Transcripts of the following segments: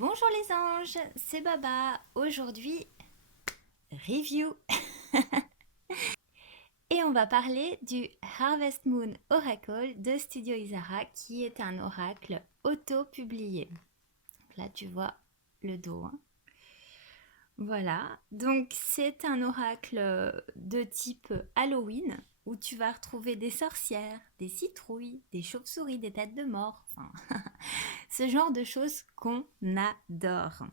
Bonjour les anges, c'est Baba. Aujourd'hui, review. Et on va parler du Harvest Moon Oracle de Studio Isara qui est un oracle auto-publié. Là tu vois le dos. Voilà, donc c'est un oracle de type Halloween où tu vas retrouver des sorcières, des citrouilles, des chauves-souris, des têtes de mort, enfin ce genre de choses qu'on adore.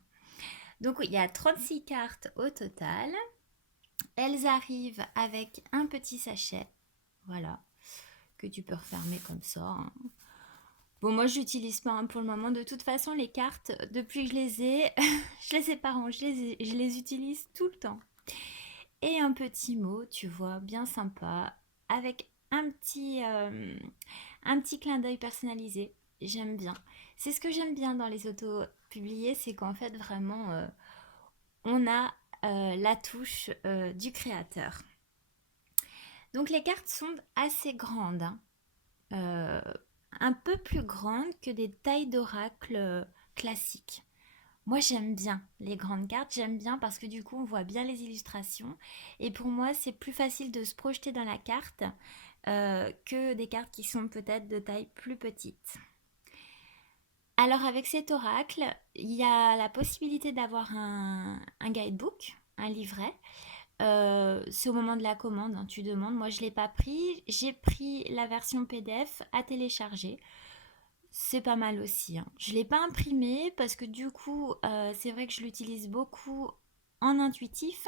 Donc oui, il y a 36 cartes au total. Elles arrivent avec un petit sachet, voilà, que tu peux refermer comme ça, hein. Bon, moi, je n'utilise pas pour le moment. De toute façon, les cartes, depuis que je les ai, je les ai pas rangées, je les utilise tout le temps. Et un petit mot, tu vois, bien sympa, avec un petit clin d'œil personnalisé. J'aime bien. C'est ce que j'aime bien dans les autos publiés, c'est qu'en fait, vraiment, on a la touche du créateur. Donc les cartes sont assez grandes, hein. Euh, un peu plus grandes que des tailles d'oracle classiques. Moi j'aime bien les grandes cartes, j'aime bien parce que du coup on voit bien les illustrations et pour moi c'est plus facile de se projeter dans la carte que des cartes qui sont peut-être de taille plus petite. Alors avec cet oracle, il y a la possibilité d'avoir un guidebook, un livret. C'est au moment de la commande, hein, tu demandes. Moi, je ne l'ai pas pris. J'ai pris la version PDF à télécharger. C'est pas mal aussi, hein. Je ne l'ai pas imprimé parce que du coup, c'est vrai que je l'utilise beaucoup en intuitif.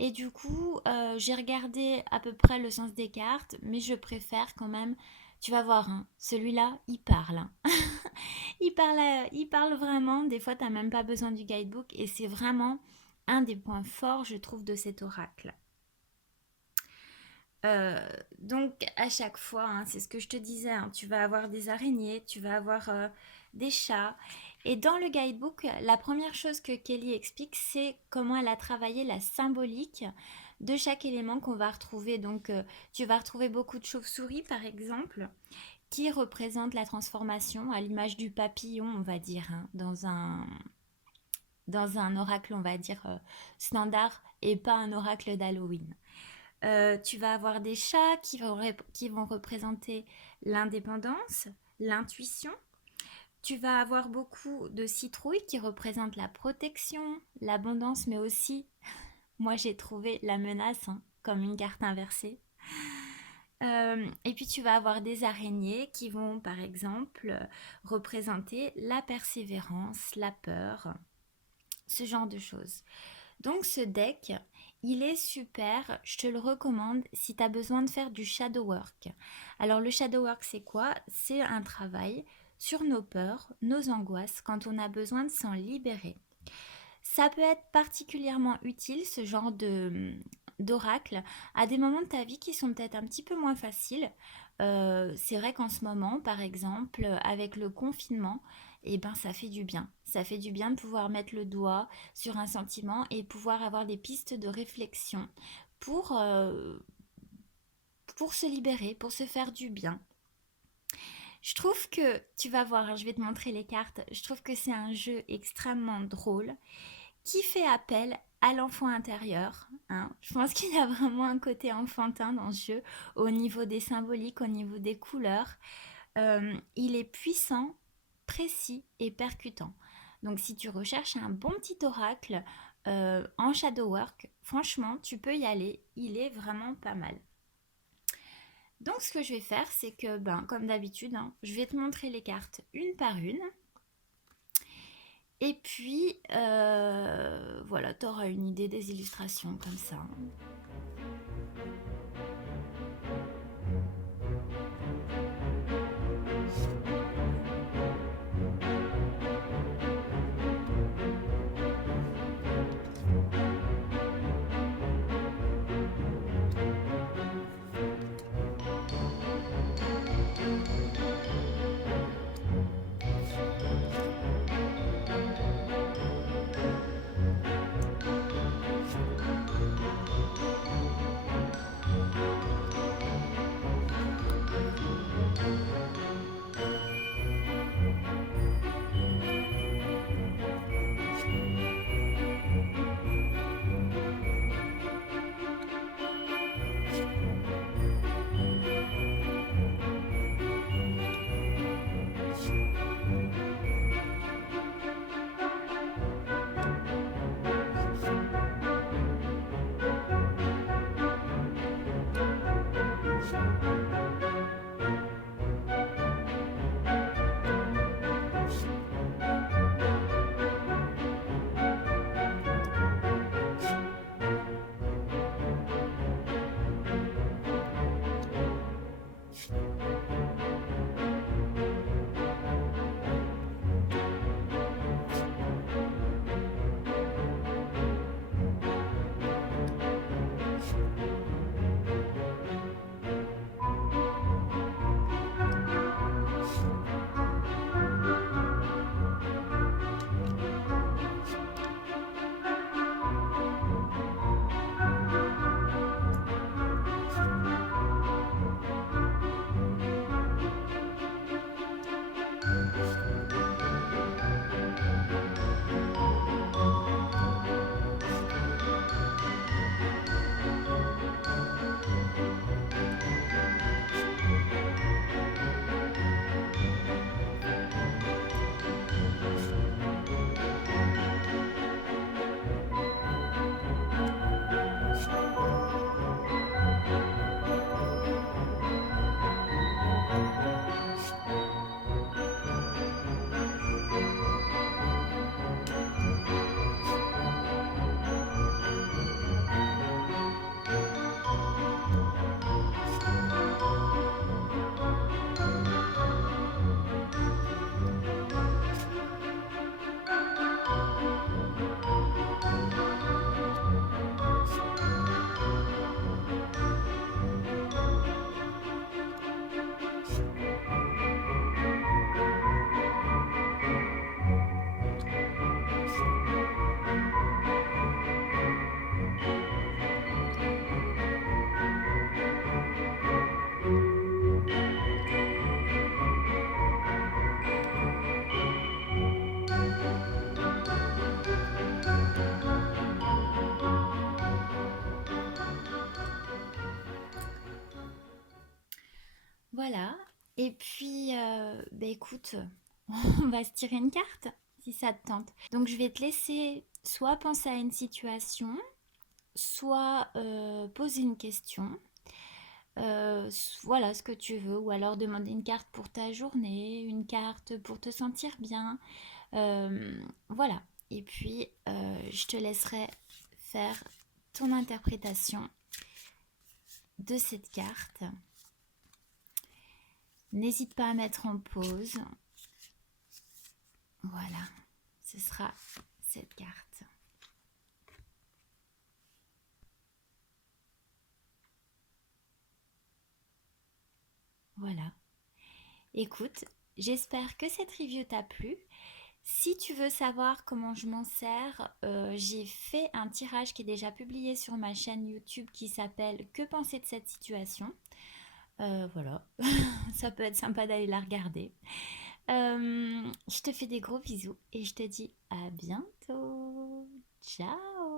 Et du coup, j'ai regardé à peu près le sens des cartes, mais je préfère quand même. Tu vas voir, hein, celui-là, il parle, hein. Il parle vraiment. Des fois, tu n'as même pas besoin du guidebook. Et c'est vraiment un des points forts, je trouve, de cet oracle. Euh, donc à chaque fois, hein, c'est ce que je te disais, hein, tu vas avoir des araignées, tu vas avoir des chats. Et dans le guidebook, la première chose que Kelly explique, c'est comment elle a travaillé la symbolique de chaque élément qu'on va retrouver. Donc tu vas retrouver beaucoup de chauves-souris, par exemple, qui représentent la transformation à l'image du papillon, on va dire, hein, dans un oracle, on va dire, standard et pas un oracle d'Halloween. Tu vas avoir des chats qui vont représenter l'indépendance, l'intuition. Tu vas avoir beaucoup de citrouilles qui représentent la protection, l'abondance, mais aussi, moi j'ai trouvé la menace, hein, comme une carte inversée. Et puis tu vas avoir des araignées qui vont par exemple représenter la persévérance, la peur, ce genre de choses. Donc ce deck, il est super, je te le recommande si tu as besoin de faire du shadow work. Alors le shadow work c'est quoi? C'est un travail sur nos peurs, nos angoisses quand on a besoin de s'en libérer. Ça peut être particulièrement utile ce genre d'oracle à des moments de ta vie qui sont peut-être un petit peu moins faciles. C'est vrai qu'en ce moment, par exemple, avec le confinement, eh ben, ça fait du bien. Ça fait du bien de pouvoir mettre le doigt sur un sentiment et pouvoir avoir des pistes de réflexion pour, euh, pour se libérer, pour se faire du bien. Je trouve que, tu vas voir, hein, je vais te montrer les cartes, je trouve que c'est un jeu extrêmement drôle qui fait appel à l'enfant intérieur, hein. Je pense qu'il y a vraiment un côté enfantin dans ce jeu, au niveau des symboliques, au niveau des couleurs. Il est puissant, précis et percutant. Donc si tu recherches un bon petit oracle en shadow work, franchement, tu peux y aller. Il est vraiment pas mal. Donc ce que je vais faire, c'est que, ben, comme d'habitude, hein, je vais te montrer les cartes une par une. Et puis, voilà, tu auras une idée des illustrations comme ça. Et puis, bah écoute, on va se tirer une carte si ça te tente. Donc je vais te laisser soit penser à une situation, soit poser une question. Voilà ce que tu veux, ou alors demander une carte pour ta journée, une carte pour te sentir bien. Voilà. Et puis, je te laisserai faire ton interprétation de cette carte. N'hésite pas à mettre en pause. Voilà, ce sera cette carte. Voilà. Écoute, j'espère que cette review t'a plu. Si tu veux savoir comment je m'en sers, j'ai fait un tirage qui est déjà publié sur ma chaîne YouTube qui s'appelle Que penser de cette situation. Voilà, ça peut être sympa d'aller la regarder. Je te fais des gros bisous et je te dis à bientôt. Ciao.